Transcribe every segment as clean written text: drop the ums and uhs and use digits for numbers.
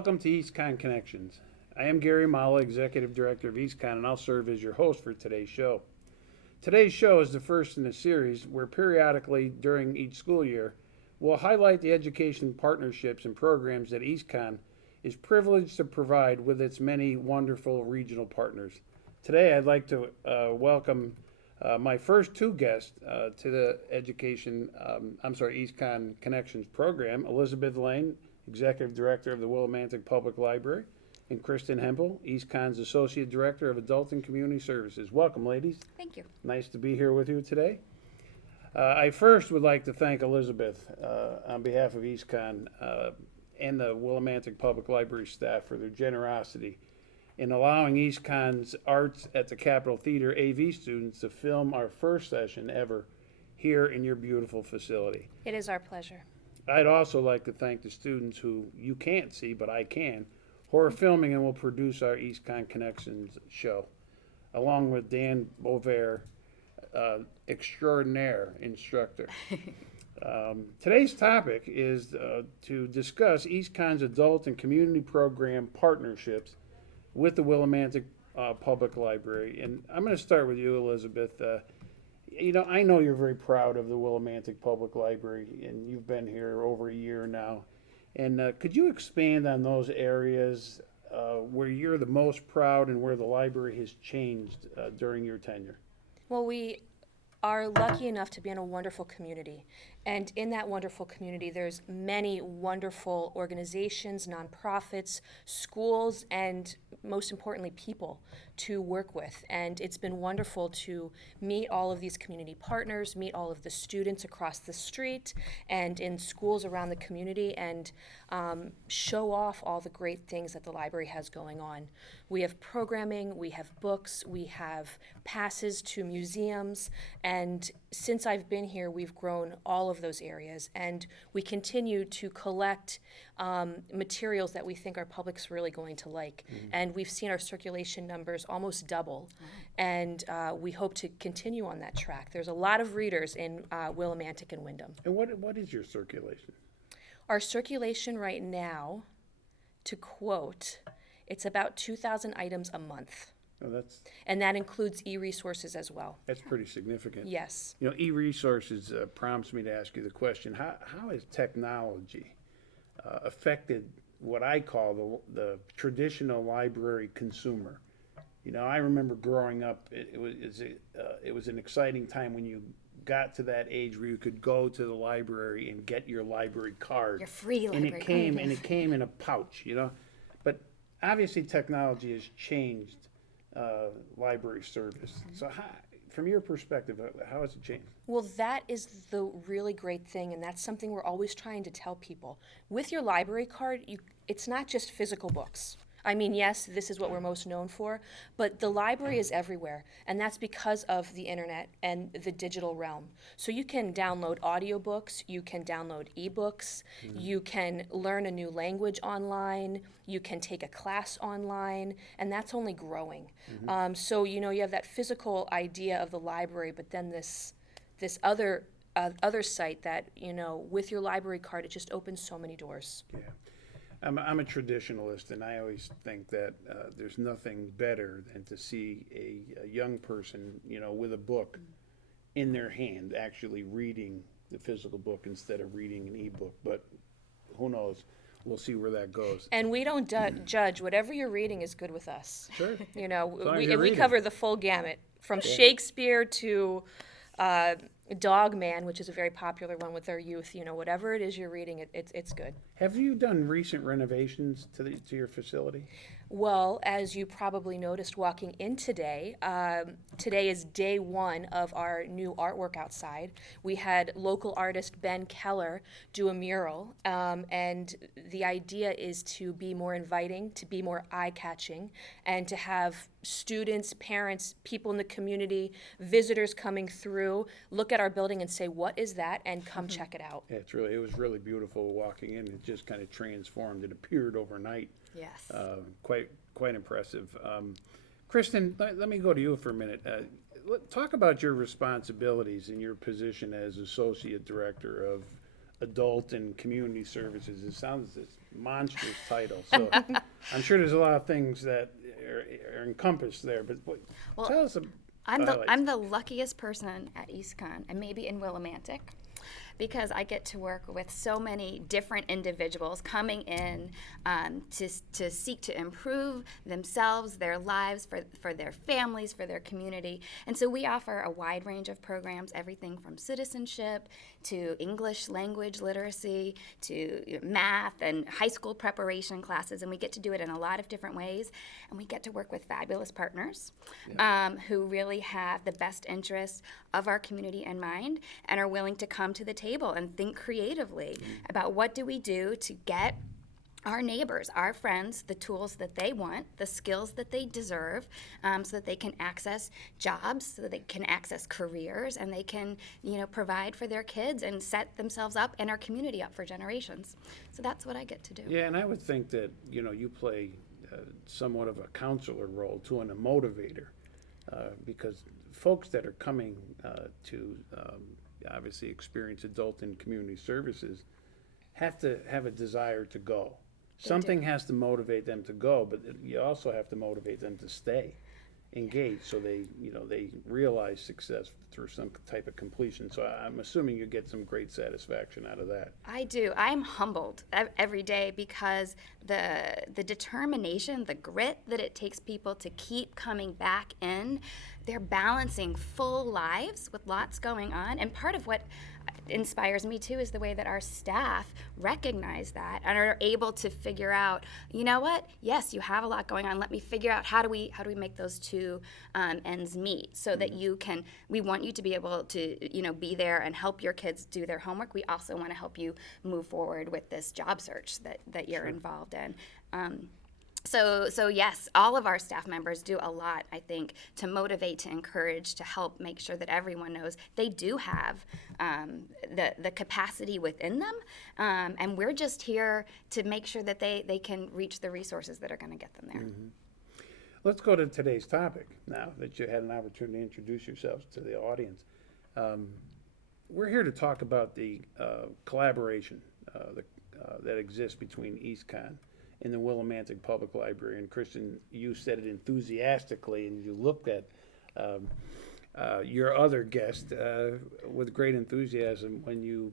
Welcome to EASTCONN Connections. I am Gary Mala, Executive Director of EASTCONN, and I'll serve as your host for today's show. Today's show is the first in a series where periodically during each school year, we'll highlight the education partnerships and programs that EASTCONN is privileged to provide with its many wonderful regional partners. Today, I'd like to welcome my first two guests to the EASTCONN Connections program, Elizabeth Lane, Executive Director of the Willimantic Public Library, and Kristin Hempel, EASTCONN's Associate Director of Adult and Community Services. Welcome, ladies. Thank you. Nice to be here with you today. I first would like to thank Elizabeth on behalf of EASTCONN and the Willimantic Public Library staff for their generosity in allowing EASTCONN's Arts at the Capitol Theater AV students to film our first session ever here in your beautiful facility. It is our pleasure. I'd also like to thank the students who you can't see, but I can, who are filming and will produce our EASTCONN Connections show, along with Dan Bovair, extraordinaire instructor. Today's topic is to discuss EASTCONN's adult and community program partnerships with the Willimantic Public Library. And I'm going to start with you, Elizabeth. I know you're very proud of the Willimantic Public Library, and you've been here over a year now. And could you expand on those areas where you're the most proud and where the library has changed during your tenure? Well, we are lucky enough to be in a wonderful community. And in that wonderful community, there's many wonderful organizations, nonprofits, schools, and most importantly, people to work with. And it's been wonderful to meet all of these community partners, meet all of the students across the street and in schools around the community, and show off all the great things that the library has going on. We have programming, we have books, we have passes to museums, and since I've been here, we've grown all of those areas, and we continue to collect materials that we think our public's really going to like. Mm-hmm. And we've seen our circulation numbers almost double, and we hope to continue on that track. There's a lot of readers in Willimantic and Windham. And what is your circulation? Our circulation right now, to quote, it's about 2,000 items a month. Oh, and that includes e-resources as well. That's pretty significant. Yes. E-resources prompts me to ask you the question, how has technology affected what I call the traditional library consumer? I remember growing up, it was an exciting time when you got to that age where you could go to the library and get your library card. Your free library card. And it came in a pouch, But obviously technology has changed library service. Mm-hmm. So from your perspective, how has it changed? Well, that is the really great thing, and that's something we're always trying to tell people. With your library card, it's not just physical books. I mean, yes, this is what we're most known for, but the library is everywhere, and that's because of the internet and the digital realm. So you can download audiobooks, you can download ebooks, you can learn a new language online, you can take a class online, and that's only growing. Mm-hmm. So you have that physical idea of the library, but then this other site that with your library card, it just opens so many doors. Yeah. I'm a traditionalist, and I always think that there's nothing better than to see a young person, with a book in their hand, actually reading the physical book instead of reading an ebook. But who knows? We'll see where that goes. And we don't judge. Whatever you're reading is good with us. Sure. We cover the full gamut, from Shakespeare to Dog Man, which is a very popular one with our youth. Whatever it is you're reading, it's good. Have you done recent renovations to your facility? Well, as you probably noticed walking in today, today is day one of our new artwork outside. We had local artist Ben Keller do a mural, and the idea is to be more inviting, to be more eye-catching, and to have students, parents, people in the community, visitors coming through, look at our building and say, what is that, and come check it out. Yeah, it was really beautiful walking in. It just kind of transformed. It appeared overnight. Yes. Quite impressive. Kristin, let me go to you for a minute. Talk about your responsibilities in your position as Associate Director of Adult and Community Services. It sounds monstrous title. So I'm sure there's a lot of things that are encompassed there. But tell us I'm the luckiest person at EASTCONN, and maybe in Willimantic, because I get to work with so many different individuals coming in to seek to improve themselves, their lives, for their families, for their community. And so we offer a wide range of programs, everything from citizenship to English language literacy to math and high school preparation classes. And we get to do it in a lot of different ways. And we get to work with fabulous partners who really have the best interests of our community in mind and are willing to come to the table and think creatively about what do we do to get our neighbors, our friends, the tools that they want, the skills that they deserve, so that they can access jobs, so that they can access careers, and they can, provide for their kids and set themselves up and our community up for generations. So that's what I get to do. Yeah, and I would think that, you play somewhat of a counselor role too, and a motivator, because folks that are coming to obviously experience adult and community services have to have a desire to go. Something has to motivate them to go, but you also have to motivate them to stay engaged, so they realize success through some type of completion. So I'm assuming you get some great satisfaction out of that. I do. I'm humbled every day because the determination, the grit that it takes people to keep coming back in. They're balancing full lives with lots going on, and part of what inspires me too is the way that our staff recognize that and are able to figure out, you know what? Yes, you have a lot going on. Let me figure out how do we make those two ends meet, so that we want you to be able to be there and help your kids do their homework. We also want to help you move forward with this job search that you're involved in. So yes, all of our staff members do a lot, I think, to motivate, to encourage, to help make sure that everyone knows they do have the capacity within them, and we're just here to make sure that they can reach the resources that are going to get them there. Mm-hmm. Let's go to today's topic now that you had an opportunity to introduce yourselves to the audience. We're here to talk about the collaboration that exists between EASTCONN and the Willimantic Public Library. And Christen, you said it enthusiastically, and you looked at your other guest with great enthusiasm when you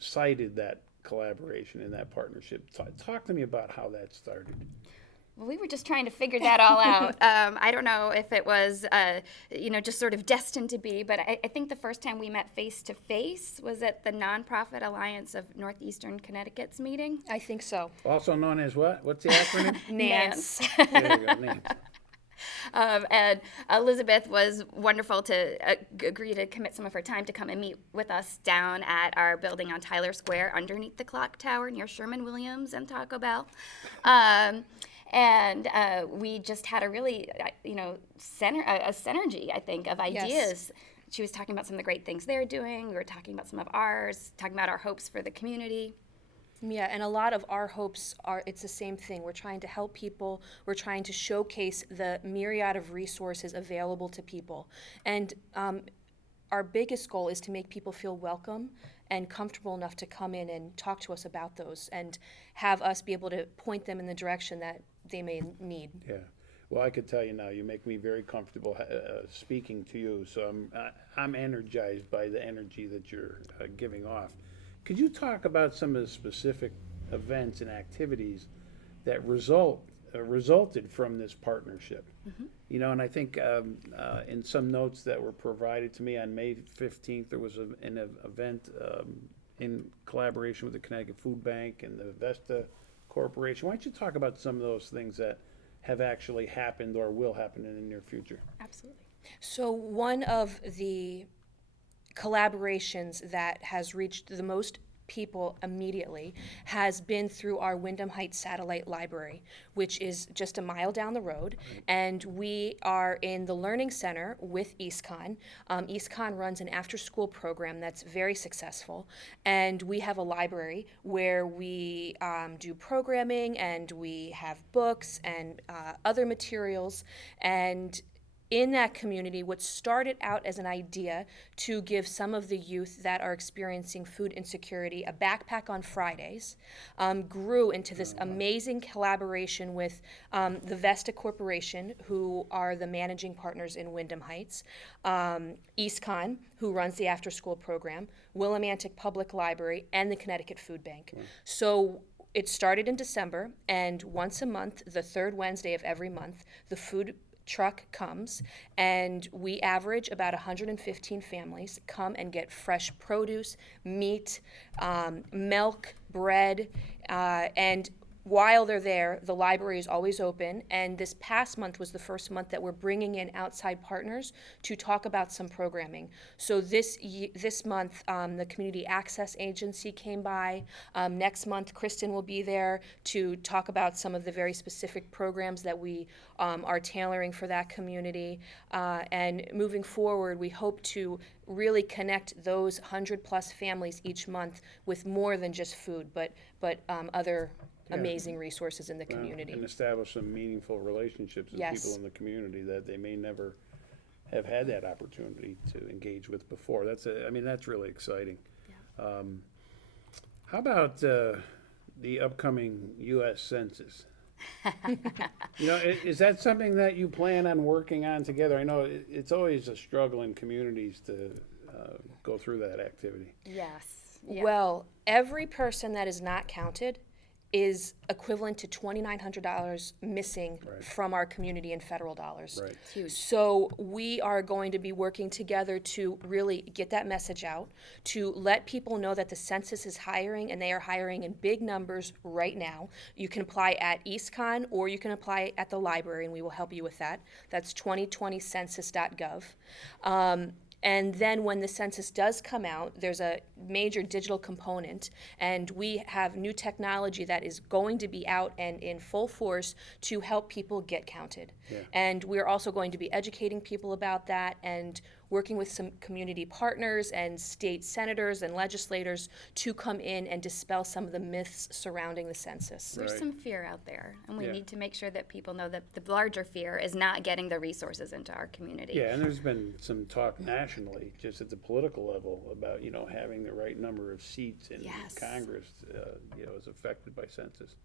cited that collaboration and that partnership. Talk to me about how that started. Well, we were just trying to figure that all out. I don't know if it was, just sort of destined to be, but I think the first time we met face-to-face was at the Nonprofit Alliance of Northeastern Connecticut's meeting. I think so. Also known as what? What's the acronym? NANCE. There you go, NANCE. And Elizabeth was wonderful to agree to commit some of her time to come and meet with us down at our building on Tyler Square underneath the clock tower near Sherman-Williams and Taco Bell. And we just had a really, synergy, I think, of ideas. Yes. She was talking about some of the great things they're doing. We were talking about some of ours, talking about our hopes for the community. Yeah, and a lot of our hopes it's the same thing. We're trying to help people. We're trying to showcase the myriad of resources available to people. And our biggest goal is to make people feel welcome and comfortable enough to come in and talk to us about those and have us be able to point them in the direction that they may need. Yeah. Well, I could tell you now, you make me very comfortable speaking to you, so I'm energized by the energy that you're giving off. Could you talk about some of the specific events and activities that resulted from this partnership? Mm-hmm. And I think in some notes that were provided to me on May 15th, there was an event in collaboration with the Connecticut Food Bank and the Vesta Corporation. Why don't you talk about some of those things that have actually happened or will happen in the near future? Absolutely. So one of the collaborations that has reached the most people immediately has been through our Wyndham Heights Satellite Library, which is just a mile down the road. And we are in the Learning Center with EASTCONN. EASTCONN runs an after-school program that's very successful. And we have a library where we do programming, and we have books and other materials. And in that community, what started out as an idea to give some of the youth that are experiencing food insecurity a backpack on Fridays grew into this amazing collaboration with the Vesta Corporation, who are the managing partners in Wyndham Heights, EASTCONN, who runs the after-school program, Willimantic Public Library, and the Connecticut Food Bank. So it started in December, and once a month, the third Wednesday of every month, the food truck comes, and we average about 115 families come and get fresh produce, meat, milk, bread, and while they're there, the library is always open, and this past month was the first month that we're bringing in outside partners to talk about some programming. So this month, the Community Access Agency came by. Next month, Christen will be there to talk about some of the very specific programs that we are tailoring for that community. And moving forward, we hope to really connect those 100+ families each month with more than just food, but other amazing resources in the community. And establish some meaningful relationships with Yes. people in the community that they may never have had that opportunity to engage with before. That's really exciting. Yeah. How about the upcoming U.S. Census? Is that something that you plan on working on together? I know it's always a struggle in communities to go through that activity. Yes. Yeah. Well, every person that is not counted is equivalent to $2,900 missing from our community in federal dollars. Right. Huge. So we are going to be working together to really get that message out, to let people know that the census is hiring, and they are hiring in big numbers right now. You can apply at EASTCONN, or you can apply at the library, and we will help you with that. That's 2020census.gov. And then when the census does come out, there's a major digital component, and we have new technology that is going to be out and in full force to help people get counted. Yeah. And we're also going to be educating people about that and working with some community partners and state senators and legislators to come in and dispel some of the myths surrounding the census. There's Right. some fear out there, and we Yeah. need to make sure that people know that the larger fear is not getting the resources into our community. Yeah, and there's been some talk nationally, just at the political level, about having the right number of seats in Yes. Congress, is affected by census.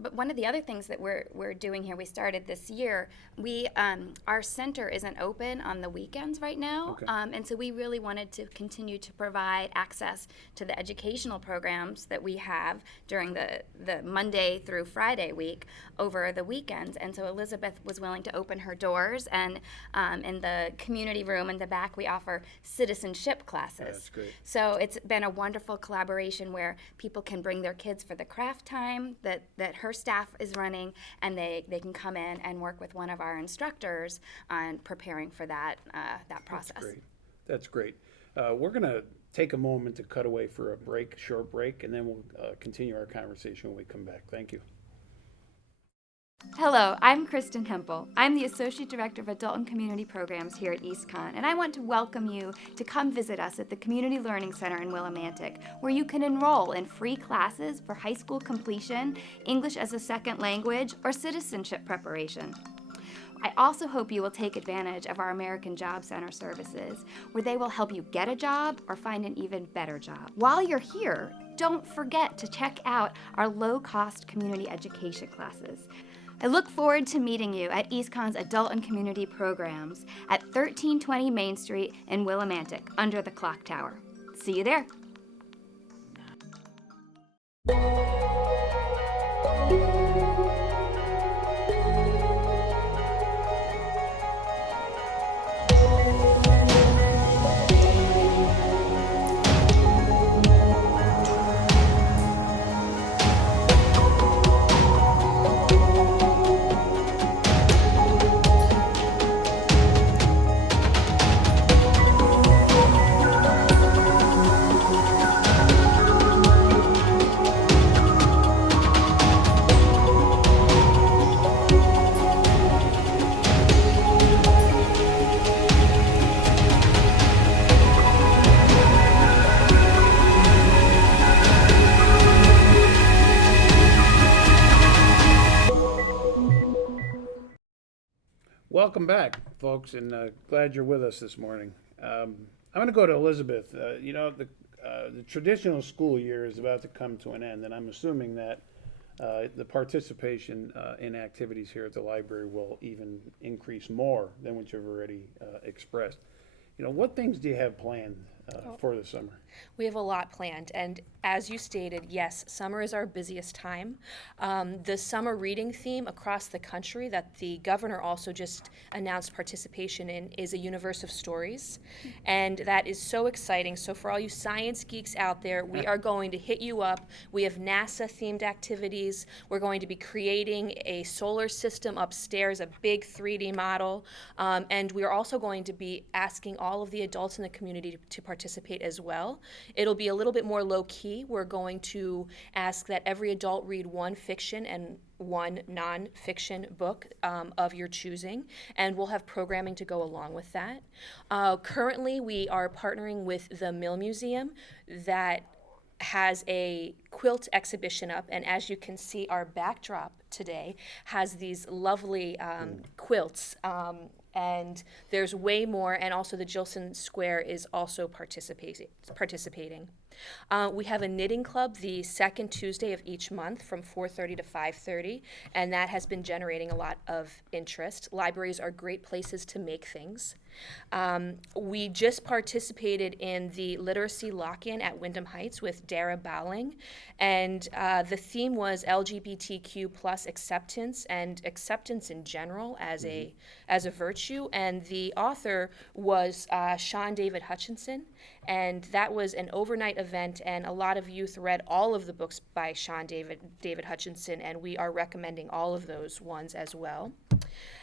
But one of the other things that we're doing here, we started this year, our center isn't open on the weekends right now, Okay. and so we really wanted to continue to provide access to the educational programs that we have during the Monday through Friday week over the weekends. And so Elizabeth was willing to open her doors, and in the community room in the back, we offer citizenship classes. That's great. So it's been a wonderful collaboration where people can bring their kids for the craft time that her staff is running, and they can come in and work with one of our instructors on preparing for that process. That's great. We're going to take a moment to cut away for a short break, and then we'll continue our conversation when we come back. Thank you. Hello, I'm Kristin Hempel. I'm the Associate Director of Adult and Community Programs here at EASTCONN, and I want to welcome you to come visit us at the Community Learning Center in Willimantic, where you can enroll in free classes for high school completion, English as a second language, or citizenship preparation. I also hope you will take advantage of our American Job Center services, where they will help you get a job or find an even better job. While you're here, don't forget to check out our low-cost community education classes. I look forward to meeting you at EASTCONN's Adult and Community Programs at 1320 Main Street in Willimantic, under the Clock Tower. See you there. Welcome back, folks, and glad you're with us this morning. I'm going to go to Elizabeth. The traditional school year is about to come to an end, and I'm assuming that the participation in activities here at the library will even increase more than what you've already expressed. What things do you have planned for the summer? We have a lot planned, and as you stated, yes, summer is our busiest time. The summer reading theme across the country that the governor also just announced participation in is a universe of stories, and that is so exciting. So for all you science geeks out there, we are going to hit you up. We have NASA-themed activities. We're going to be creating a solar system upstairs, a big 3D model, and we are also going to be asking all of the adults in the community to participate as well. It'll be a little bit more low-key. We're going to ask that every adult read one fiction and one non-fiction book of your choosing, and we'll have programming to go along with that. Currently, we are partnering with the Mill Museum that has a quilt exhibition up, and as you can see, our backdrop today has these lovely quilts. And there's way more, and also the Gilson Square is also participating. We have a knitting club the second Tuesday of each month from 4:30 to 5:30, and that has been generating a lot of interest. Libraries are great places to make things. We just participated in the Literacy Lock-In at Wyndham Heights with Dara Bowling, and the theme was LGBTQ plus acceptance and acceptance in general as a virtue, and the author was Sean David Hutchinson, and that was an overnight event, and a lot of youth read all of the books by Sean David Hutchinson, and we are recommending all of those ones as well.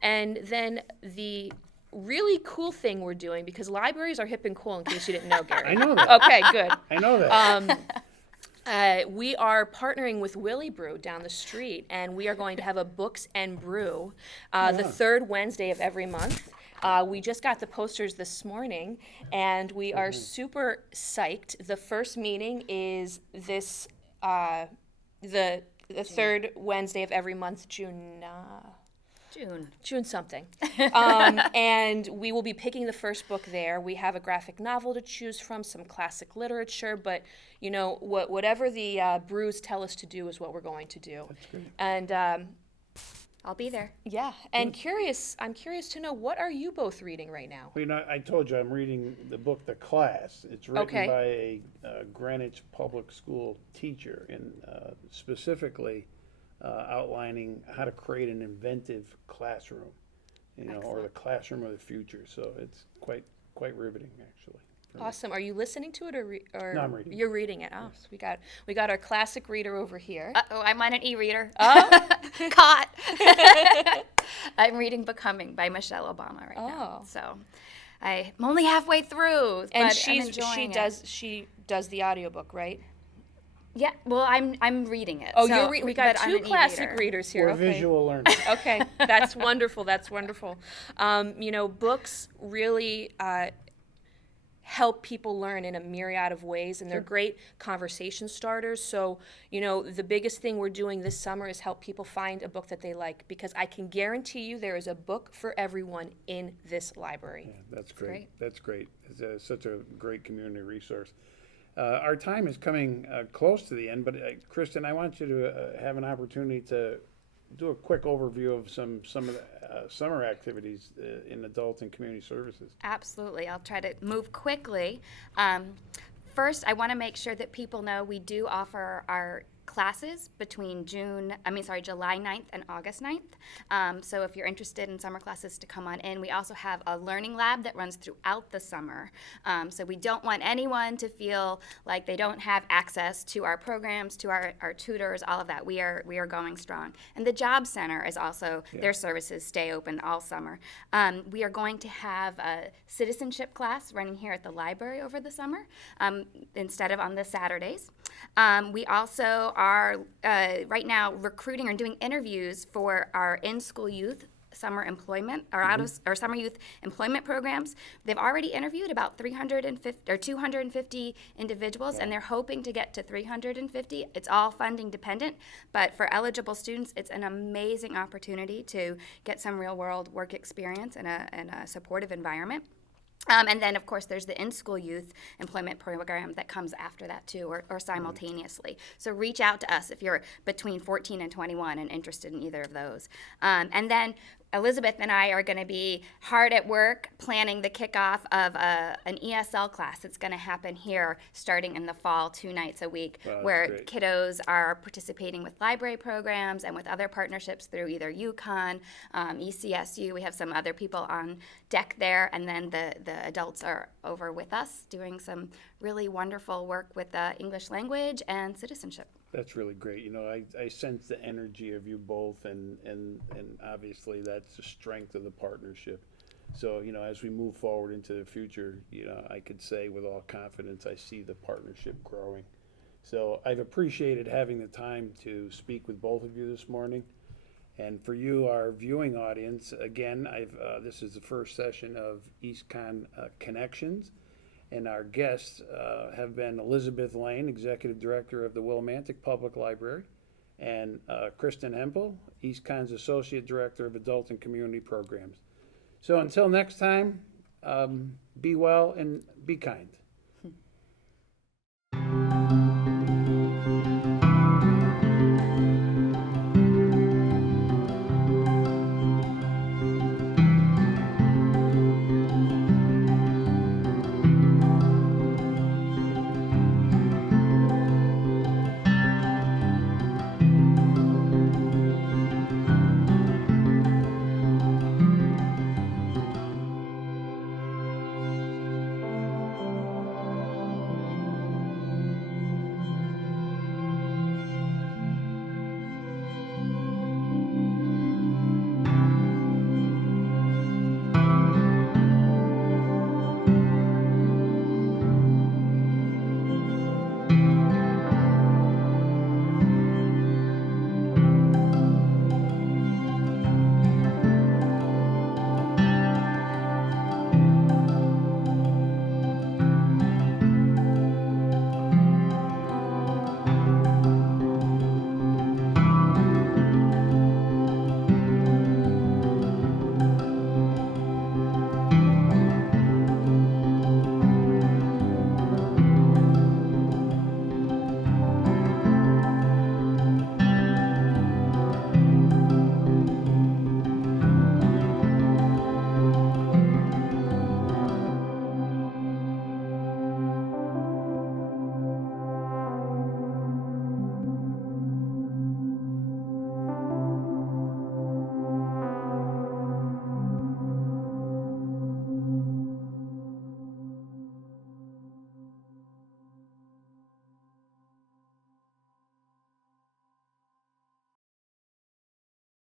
And then the really cool thing we're doing, because libraries are hip and cool, in case you didn't know, Gary. I know that. Okay, good. I know that. We are partnering with Willie Brew down the street, and we are going to have a Books and Brew the third Wednesday of every month. We just got the posters this morning, and we are super psyched. The first meeting is this the third Wednesday of every month, June something. And we will be picking the first book there. We have a graphic novel to choose from, some classic literature, but whatever the brews tell us to do is what we're going to do. That's great. And I'll be there. yeah, and I'm curious to know, what are you both reading right now? Well, I told you I'm reading the book The Class. It's written Okay. by a Greenwich Public School teacher, and specifically outlining how to create an inventive classroom, or the classroom of the future. So it's quite riveting, actually. for me. Awesome. Are you listening to it, or No, I'm reading it. You're reading it. Oh, so we got our classic reader over here. Uh-oh, I'm on an e-reader. Oh. Caught. I'm reading Becoming by Michelle Obama right now. Oh. So I'm only halfway through, And but she I'm enjoying does the audiobook, right? Yeah, well, I'm reading it. Oh, so, we got but I'm two an classic e-reader. readers here. We're Okay. visual learners. Okay, that's wonderful. That's wonderful. Books really help people learn in a myriad of ways, and they're great conversation starters. So, the biggest thing we're doing this summer is help people find a book that they like, because I can guarantee you there is a book for everyone in this library. Yeah, that's great. great. That's great. It's such a great community resource. Our time is coming close to the end, but Christen, I want you to have an opportunity to do a quick overview of some of the summer activities in adult and community services. Absolutely. I'll try to move quickly. First, I want to make sure that people know we do offer our classes between July 9th and August 9th. So if you're interested in summer classes to come on in, we also have a learning lab that runs throughout the summer. So we don't want anyone to feel like they don't have access to our programs, to our tutors, all of that. We are going strong. And the Job Center is also, their services stay open all summer. We are going to have a citizenship class running here at the library over the summer instead of on the Saturdays. We also are right now recruiting or doing interviews for our in-school youth summer employment or out of or summer youth employment programs. They've already interviewed about 350 or 250 individuals, and they're hoping to get to 350. It's all funding dependent, but for eligible students, it's an amazing opportunity to get some real world work experience in a supportive environment. And then, of course, there's the in-school youth employment program that comes after that, too, or simultaneously. So reach out to us if you're between 14 and 21 and interested in either of those. And then Elizabeth and I are going to be hard at work planning the kickoff of an ESL class that's going to happen here starting in the fall, 2 nights a week, Wow, that's where great. kiddos are participating with library programs and with other partnerships through either UConn, ECSU. We have some other people on deck there, and then the adults are over with us doing some really wonderful work with English language and citizenship. That's really great. You know, I sense the energy of you both, and obviously that's the strength of the partnership. So, you know, as we move forward into the future, you know, I could say with all confidence, I see the partnership growing. So I've appreciated having the time to speak with both of you this morning. And for you, our viewing audience, again, this is the first session of EASTCONN Connections. And our guests have been Elizabeth Lane, Executive Director of the Willimantic Public Library, and Kristin Hempel, EASTCONN's Associate Director of Adult and Community Programs. So until next time, be well and be kind.